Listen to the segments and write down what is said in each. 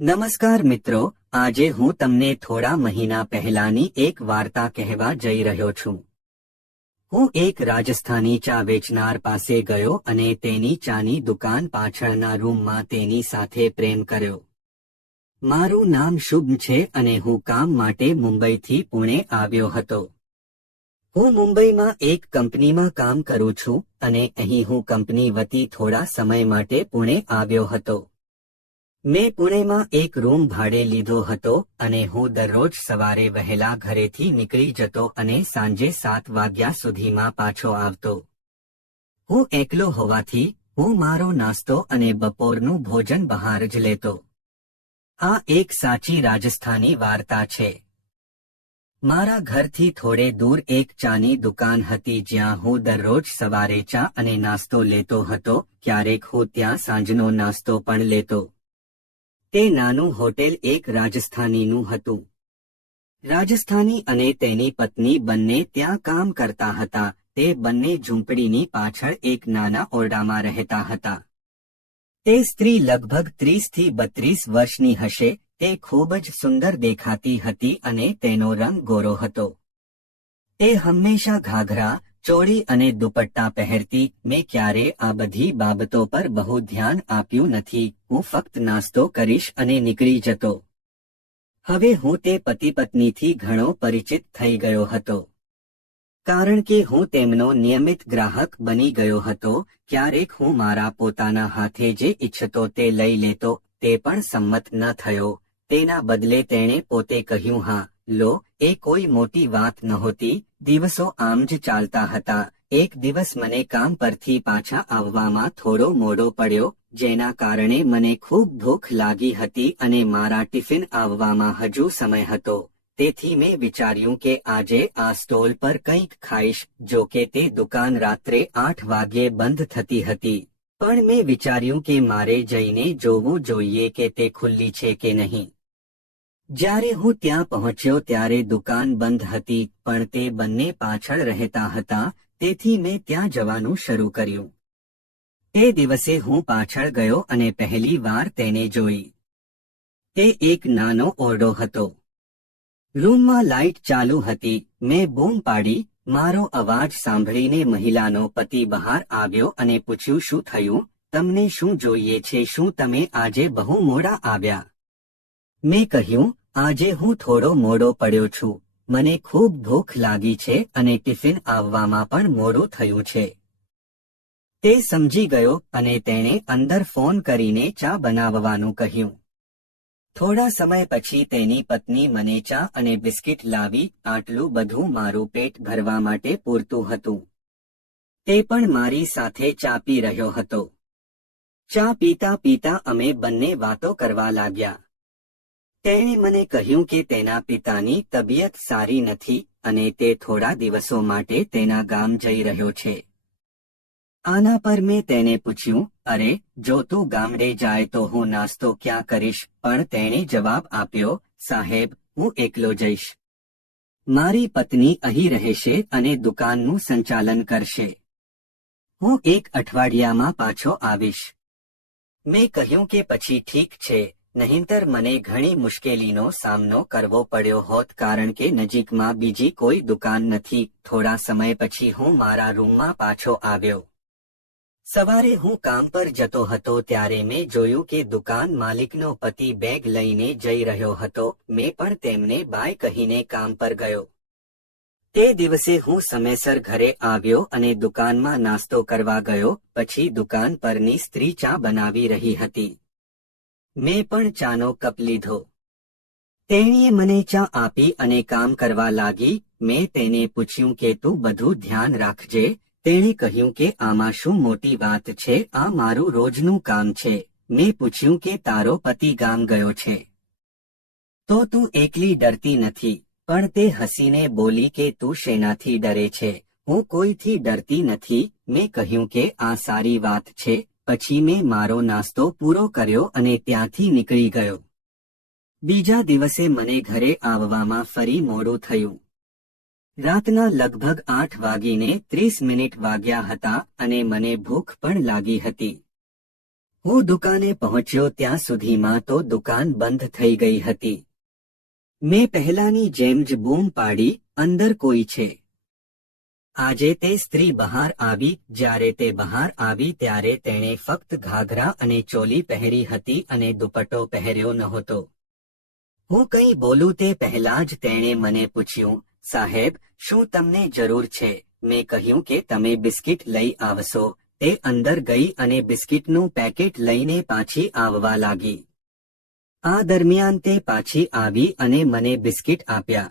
નમસ્કાર મિત્રો, આજે હું તમને થોડા મહિના પહેલાની એક વાર્તા કહેવા જઈ રહ્યો છું। હું એક રાજસ્થાની ચા વેચનાર પાસે ગયો અને તેની ચાની દુકાન પાછળના રૂમમાં તેની સાથે પ્રેમ કર્યો। મારું નામ શુભ છે અને હું કામ માટે મુંબઈથી પુણે આવ્યો હતો। હું મુંબઈમાં એક કંપનીમાં કામ કરું છું અને અહીં હું કંપની વતી થોડા સમય માટે પુણે આવ્યો હતો। મેં પુણેમાં એક રૂમ ભાડે લીધો હતો અને હું દરરોજ સવારે વહેલા ઘરેથી નીકળી જતો અને સાંજે 7 વાગ્યા સુધીમાં પાછો આવતો। હું એકલો હોવાથી હું મારો નાસ્તો અને બપોરનું ભોજન બહાર જ લેતો। આ એક સાચી રાજસ્થાની વાર્તા છે। મારા ઘરથી થોડે દૂર એક ચાની દુકાન હતી જ્યાં હું દરરોજ સવારે ચા અને નાસ્તો લેતો હતો। ક્યારેક હું ત્યાં સાંજનો નાસ્તો પણ લેતો। તે નાનું હોટેલ એક રાજસ્થાનીનું હતું। રાજસ્થાની અને તેની પત્ની બંને ત્યાં કામ કરતા હતા। તે બંને ઝૂંપડીની પાછળ એક નાના ઓરડામાં રહેતા હતા। તે સ્ત્રી લગભગ 30 થી 32 વર્ષની હશે। તે ખૂબ જ સુંદર દેખાતી હતી અને તેનો રંગ ગોરો હતો। તે હંમેશા ઘાઘરા, ચોળી અને દુપટ્ટા પહેરતી। મેં ક્યારે આ બધી બાબતો પર બહુ ધ્યાન આપ્યું નથી। હું ફક્ત નાસ્તો કરીશ અને નીકળી જતો। હવે હું તે પતિ પત્નીથી ઘણો પરિચિત થઈ ગયો હતો કારણ કે હું તેમનો નિયમિત ગ્રાહક બની ગયો હતો। ક્યારેક હું મારા પોતાના હાથે જે ઈચ્છતો તે લઈ લેતો। તે પણ સંમત ન થયો। તેના બદલે તેણે પોતે કહ્યું, હા લો, એ કોઈ મોટી વાત નહોતી। દિવસો આમ જ ચાલતા હતા। એક દિવસ મને કામ પરથી પાછા આવવામાં થોડો મોડો પડ્યો જેના કારણે મને ખૂબ ભૂખ લાગી હતી અને મારા ટિફિન આવવામાં હજુ સમય હતો। તેથી મેં વિચાર્યું કે આજે આ સ્ટોલ પર કંઈક ખાઈશ। જો કે તે દુકાન રાત્રે 8 વાગ્યે બંધ થતી હતી, પણ મેં વિચાર્યું કે મારે જઈને જોવું જોઈએ કે તે ખુલ્લી છે કે નહીં। જ્યારે હું ત્યાં પહોંચ્યો ત્યારે દુકાન બંધ હતી, પણ તે બંને પાછળ રહેતા હતા, તેથી મેં ત્યાં જવાનું શરૂ કર્યું। તે દિવસે હું પાછળ ગયો અને પહેલી વાર તેને જોઈ। તે એક નાનો ઓરડો હતો। રૂમમાં લાઇટ ચાલુ હતી। મેં બૂમ પાડી। મારો અવાજ સાંભળીને મહિલાનો પતિ બહાર આવ્યો અને પૂછ્યું, શું થયું? તમને શું જોઈએ છે? શું તમે આજે બહુ મોડા આવ્યા? મેં કહ્યું, આજે હું થોડો મોડો પડ્યો છું। મને ખૂબ ભૂખ લાગી છે અને ટિફિન આવવામાં પણ મોડું થયું છે। તે સમજી ગયો અને તેણે અંદર ફોન કરીને ચા બનાવવાનું કહ્યું। થોડા સમય પછી તેની પત્ની મને ચા અને બિસ્કિટ લાવી। આટલું બધું મારું પેટ ભરવા માટે પૂરતું હતું। તે પણ મારી સાથે ચા પી રહ્યો હતો। ચા પીતા પીતા અમે બંને વાતો કરવા લાગ્યા। તેણે મને કહ્યું કે તેના પિતાની તબિયત સારી નથી અને તે થોડા દિવસો માટે તેના ગામ જઈ રહ્યો છે। આના પર મેં તેને પૂછ્યું, અરે જો તું ગામડે જાય તો હું નાસ્તો ક્યાં કરીશ? પણ તેણે જવાબ આપ્યો, સાહેબ, હું એકલો જઈશ। મારી પત્ની અહીં રહેશે અને દુકાનનું સંચાલન કરશે। હું 1 અઠવાડિયામાં પાછો આવીશ। મેં કહ્યું કે પછી ઠીક છે, નહીંતર મને ઘણી મુશ્કેલીનો સામનો કરવો પડ્યો હોત કારણ કે નજીકમાં બીજી કોઈ દુકાન નથી। થોડા સમય પછી હું મારા રૂમમાં પાછો આવ્યો। સવારે હું કામ પર જતો હતો ત્યારે મેં જોયું કે દુકાન માલિકનો પતિ બેગ લઈને જઈ રહ્યો હતો। મેં પણ તેમને બાય કહીને કામ પર ગયો। તે દિવસે હું સમયસર ઘરે આવ્યો અને દુકાનમાં નાસ્તો કરવા ગયો। પછી દુકાન પરની સ્ત્રી ચા બનાવી રહી હતી। મેં પણ ચાનો કપ લીધો। તેણીએ મને ચા આપી અને કામ કરવા લાગી। મેં તેને પૂછ્યું કે તું બધું ધ્યાન રાખજે। તેણે કહ્યું કે આમાં શું મોટી વાત છે? આ મારું રોજનું કામ છે। મેં પૂછ્યું કે તારો પતિ ગામ ગયો છે તો તું એકલી ડરતી નથી? પણ તે હસીને બોલી કે તું શેનાથી ડરે છે? હું કોઈથી ડરતી નથી। મેં કહ્યું કે આ સારી વાત છે। પછી મેં મારો નાસ્તો પૂરો કર્યો અને ત્યાંથી નીકળી ગયો। બીજા દિવસે મને ઘરે આવવામાં ફરી મોડું થયું। રાતના લગભગ 8:30 વાગ્યા હતા અને મને ભૂખ પણ લાગી હતી। હું દુકાને પહોંચ્યો ત્યાં સુધીમાં તો દુકાન બંધ થઈ ગઈ હતી. મેં પહેલાની જેમ જ બૂમ પાડી, અંદર કોઈ છે? આજે તે સ્ત્રી બહાર આવી. જ્યારે તે બહાર આવી ત્યારે તેણે ફક્ત ઘાઘરા અને ચોલી પહેરી હતી અને દુપટ્ટો પહેર્યો નહોતો. હું કંઈ બોલું તે પહેલા જ તેણે મને પૂછ્યું, સાહેબ, શું તમને જરૂર છે? મેં કહ્યું કે તમે બિસ્કિટ લઈ આવશો. તે અંદર ગઈ અને બિસ્કિટનું પેકેટ લઈને પાછી આવવા લાગી. આ દરમિયાન તે પાછી આવી અને મને બિસ્કિટ આપ્યા.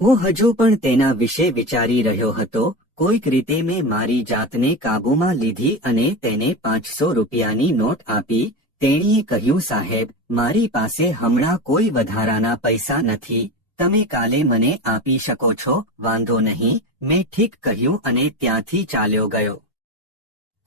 હું હજુ પણ તેના વિશે વિચારી રહ્યો હતો. કોઈક રીતે મેં મારી જાતને કાબૂમાં લીધી અને તેને 500 રૂપિયાની નોટ આપી. તેણીએ કહ્યું, સાહેબ, મારી પાસે હમણાં કોઈ વધારાના પૈસા નથી. તમે કાલે મને આપી શકો છો? વાંધો નહીં, મેં ઠીક કહ્યું અને ત્યાંથી ચાલ્યો ગયો.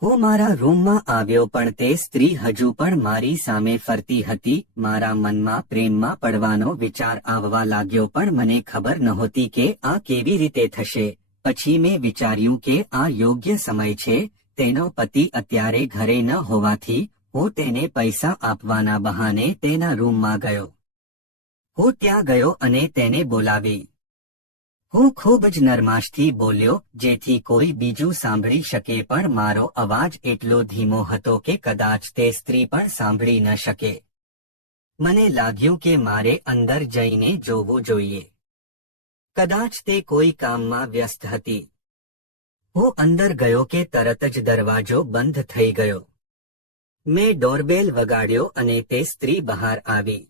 હું મારા રૂમમાં આવ્યો પણ તે સ્ત્રી હજુ પણ મારી સામે ફરતી હતી. મારા મનમાં પ્રેમમાં પડવાનો વિચાર આવવા લાગ્યો પણ મને ખબર નહોતી કે આ કેવી રીતે થશે. પછી મેં વિચાર્યું કે આ યોગ્ય સમય છે. તેનો પતિ અત્યારે ઘરે ન હોવાથી હું તેને પૈસા આપવાના બહાને તેના રૂમમાં ગયો. હું ત્યાં ગયો અને તેને બોલાવી. હું ખૂબ જ નરમાશથી બોલ્યો, જેથી કોઈ બીજું સાંભળી શકે પણ મારો અવાજ એટલો ધીમો હતો કે કદાચ તે સ્ત્રી પણ સાંભળી ન શકે. મને લાગ્યું કે મારે અંદર જઈને જોવું જોઈએ. કદાચ તે કોઈ કામમાં વ્યસ્ત હતી. હું અંદર ગયો કે તરત જ દરવાજો બંધ થઈ ગયો. મેં ડોરબેલ વગાડ્યો અને તે સ્ત્રી બહાર આવી.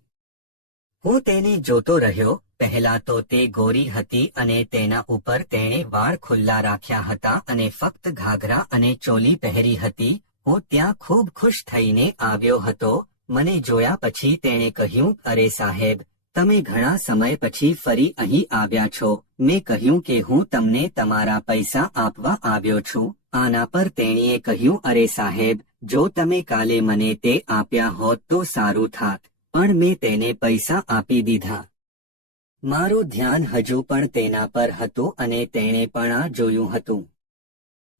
હું તેને જોતો રહ્યો. પહેલા તો તે ગોરી હતી અને તેના ઉપર તેણે વાળ ખુલ્લા રાખ્યા હતા અને ફક્ત ઘાઘરા અને ચોલી પહેરી હતી. હું ત્યાં ખૂબ ખુશ થઈને આવ્યો હતો. મને જોયા પછી તેણે કહ્યું, અરે સાહેબ, તમે ઘણા સમય પછી ફરી અહીં આવ્યા છો. મેં કહ્યું કે હું તમને તમારા પૈસા આપવા આવ્યો છું. આના પર તેણીએ કહ્યું, અરે સાહેબ, જો તમે કાલે મને તે આપ્યા હોત તો સારું થાત, પણ મેં તેને પૈસા આપી દીધા. મારું ધ્યાન હજુ પણ તેના પર હતું અને તેણે પણ આ જોયું હતું.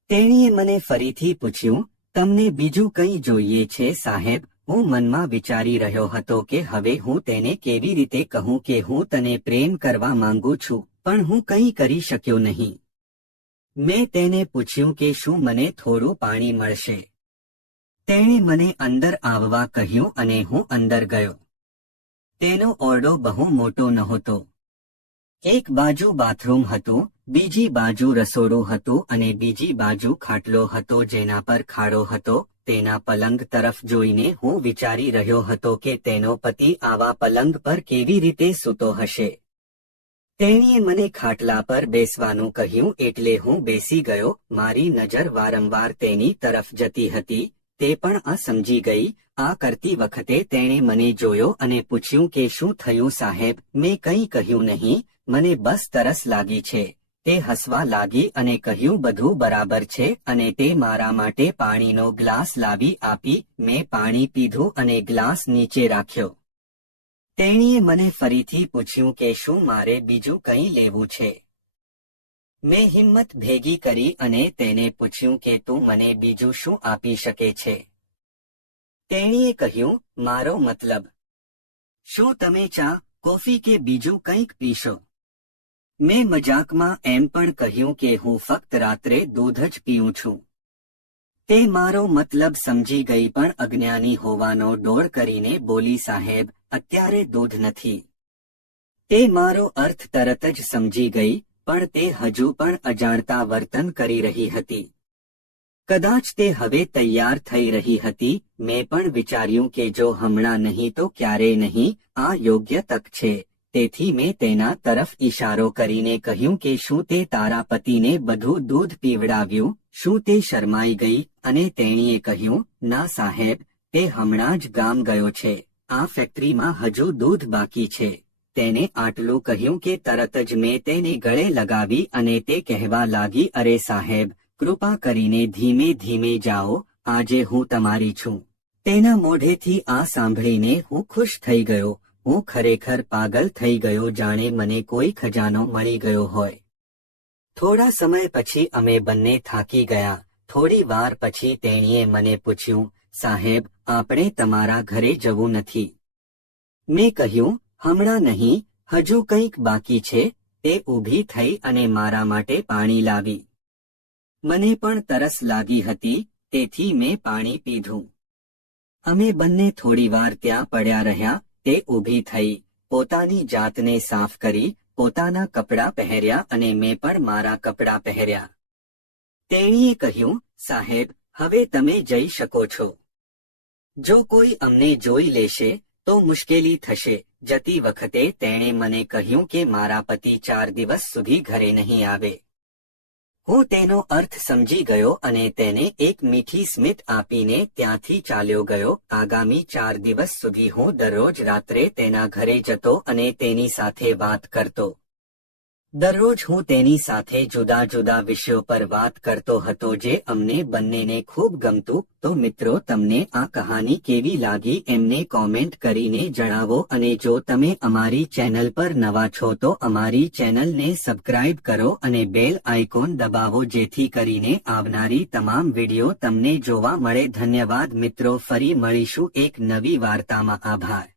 તેણીએ મને ફરીથી પૂછ્યું, તમને બીજું કંઈ જોઈએ છે સાહેબ? હું મનમાં વિચારી રહ્યો હતો કે હવે હું તેને કેવી રીતે કહું કે હું તને પ્રેમ કરવા માંગુ છું, પણ હું કંઈ કરી શક્યો નહીં. મેં તેને પૂછ્યું કે શું મને થોડું પાણી મળશે? તેણે મને અંદર આવવા કહ્યું અને હું અંદર ગયો. તેનો ઓરડો બહુ મોટો નહોતો. એક બાજુ બાથરૂમ હતું, બીજી બાજુ રસોડું હતું અને બીજી બાજુ ખાટલો હતો જેના પર ખાડો હતો. તેના પલંગ તરફ જોઈને હું વિચારી રહ્યો હતો કે તેનો પતિ આવા પલંગ પર કેવી રીતે સૂતો હશે. તેણીએ મને ખાટલા પર બેસવાનું કહ્યું એટલે હું બેસી ગયો. મારી નજર વારંવાર તેની તરફ જતી હતી. તે પણ આ સમજી ગઈ. આ કરતી વખતે તેણે મને જોયો અને પૂછ્યું કે શું થયું સાહેબ? મેં કંઈ કહ્યું નહીં. મને બસ તરસ લાગી છે. તે હસવા લાગી અને કહ્યું, બધું બરાબર છે અને તે મારા માટે પાણીનો ગ્લાસ લાવી આપી. મેં પાણી પીધું અને ગ્લાસ નીચે રાખ્યો. તેણીએ મને ફરીથી પૂછ્યું કે શું મારે બીજું કંઈ લેવું છે? મેં હિંમત ભેગી કરી અને તેને પૂછ્યું કે તું મને બીજું શું આપી શકે છે? તેણીએ કહ્યું, મારો મતલબ, શું તમે ચા, કોફી કે બીજું કંઈક પીશો? મેં મજાકમાં એમ પણ કહ્યું કે હું ફક્ત રાત્રે દૂધ જ પીઉં છું. તે મારો મતલબ સમજી ગઈ પણ અજ્ઞાની હોવાનો ડોળ કરીને બોલી, સાહેબ, અત્યારે દૂધ નથી. તે મારો અર્થ તરત જ સમજી ગઈ પણ તે હજુ પણ અજાણતા વર્તન કરી રહી હતી. કદાચ તે હવે તૈયાર થઈ રહી હતી. મેં પણ વિચાર્યું કે જો હમણાં નહીં તો ક્યારેય નહીં. આ યોગ્ય તક છે. તેથી મેં તેના તરફ ઈશારો કરીને કહ્યું કે શું તે તારા પતિને બધું દૂધ પીવડાવ્યું? શું તે શરમાઈ ગઈ અને તેણીએ કહ્યું, ના સાહેબ, તે હમણાં જ ગામ ગયો છે. આ ફેક્ટરીમાં હજુ દૂધ બાકી છે. તેને આટલું કહ્યું કે તરત જ મેં તેને ગળે લગાવી અને તે કહેવા લાગી, અરે સાહેબ, કૃપા કરીને ધીમે ધીમે જાઓ. આજે હું તમારી છું. તેના મોઢેથી આ સાંભળીને હું ખુશ થઈ ગયો. હું ખરેખર પાગલ થઈ ગયો, જાણે મને કોઈ ખજાનો મળી ગયો હોય. થોડા સમય પછી અમે બંને થાકી ગયા. થોડી વાર પછી તેણીએ મને પૂછ્યું, સાહેબ, આપણે તમારા ઘરે જવું નથી. મેં કહ્યું, હમણાં નહીં, હજુ કંઈક બાકી છે. તે ઊભી થઈ અને મારા માટે પાણી લાવી. મને પણ તરસ લાગી હતી, તેથી મેં પાણી પીધું. અમે બંને થોડીવાર ત્યાં પડ્યા રહ્યા. તે ઊભી થઈ, પોતાની જાતને સાફ કરી, પોતાના કપડાં પહેર્યા અને મેં પણ મારા કપડાં પહેર્યા. તેણીએ કહ્યું, સાહેબ, હવે તમે જઈ શકો છો. જો કોઈ અમને જોઈ લેશે તો મુશ્કેલી થશે. જતી વખતે તેણે મને કહ્યું કે મારા પતિ 4 દિવસ સુધી ઘરે નહીં આવે. હું તેનો અર્થ સમજી ગયો અને તેને એક મીઠી સ્મિત આપીને ત્યાંથી ચાલ્યો ગયો. આગામી 4 દિવસ સુધી હું દરરોજ રાત્રે તેના ઘરે જતો અને તેની સાથે વાત કરતો. દરરોજ હું તેની સાથે જુદા જુદા વિષયો પર વાત કરતો હતો જે અમને બંનેને ખૂબ ગમતું. તો મિત્રો, તમને આ કહાની કેવી લાગી એમને કોમેન્ટ કરીને જણાવો અને જો તમે અમારી ચેનલ પર નવા છો તો અમારી ચેનલને સબસ્ક્રાઇબ કરો અને બેલ આઇકોન દબાવો જેથી કરીને આવનારી તમામ વિડીયો તમને જોવા મળે. ધન્યવાદ મિત્રો, ફરી મળીશું એક નવી વાર્તામાં. આભાર.